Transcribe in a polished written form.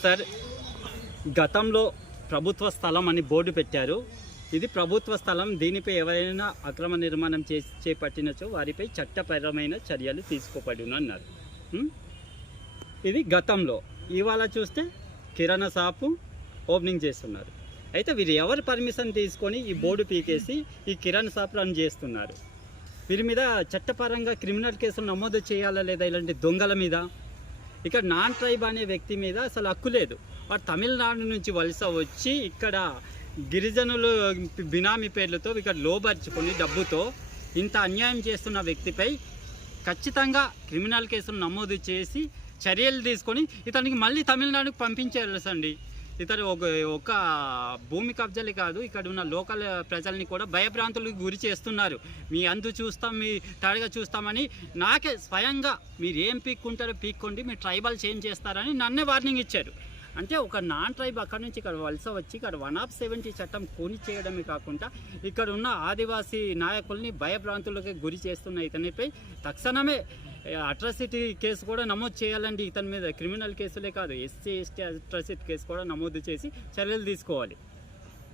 Sir, గతంలో ప్రభుత్వ స్థలం అని బోర్డు పెట్టారు. ఇది ప్రభుత్వ స్థలం. దీనిపై ఎవరైనా అక్రమ నిర్మాణం చేపట్టినచో వారిపై చట్టపరమైన చర్యలు తీసుకోబడును అన్నారు. ఇది గతంలో. ఇవాళ చూస్తే కిరాణా షాపు ఓపెనింగ్ చేస్తున్నారు. అయితే వీరు ఎవరు పర్మిషన్ తీసుకొని ఈ బోర్డు పీకేసి ఈ కిరాణా షాప్ రన్ చేస్తున్నారు? వీరి మీద చట్టపరంగా క్రిమినల్ కేసులు నమోదు చేయాలా లేదా? ఇలాంటి దొంగల మీద. ఇక్కడ నాన్ ట్రైబ్ అనే వ్యక్తి మీద అసలు హక్కు లేదు. వాడు తమిళనాడు నుంచి వలస వచ్చి ఇక్కడ గిరిజనులు బినామీ పేర్లతో ఇక్కడ లోబర్చుకొని డబ్బుతో ఇంత అన్యాయం చేస్తున్న వ్యక్తిపై ఖచ్చితంగా క్రిమినల్ కేసులు నమోదు చేసి చర్యలు తీసుకొని ఇతనికి మళ్ళీ తమిళనాడుకు పంపించేయాల్సండి. ఇతను ఒక భూమి కబ్జాలే కాదు, ఇక్కడ ఉన్న లోకల్ ప్రజల్ని కూడా భయభ్రాంతులకు గురి చేస్తున్నారు. మీ అందు చూస్తాం, మీ తడగా చూస్తామని నాకే స్వయంగా మీరు ఏం పీక్కుంటారో పీక్కోండి, మీరు ట్రైబల్ చేంజ్ చేస్తారని నన్నే వార్నింగ్ ఇచ్చారు. అంటే ఒక నాన్ ట్రైబ్ అక్కడి నుంచి ఇక్కడ వలస వచ్చి ఇక్కడ 170 చట్టం కొని చేయడమే కాకుండా ఇక్కడ ఉన్న ఆదివాసీ నాయకుల్ని భయభ్రాంతులకు గురి చేస్తున్న ఇతనిపై తక్షణమే అట్రాసిటీ కేసు కూడా నమోదు చేయాలండి. ఇతని మీద క్రిమినల్ కేసులే కాదు, ఎస్సీ ఎస్టీ అట్రాసిటీ కేసు కూడా నమోదు చేసి చర్యలు తీసుకోవాలి.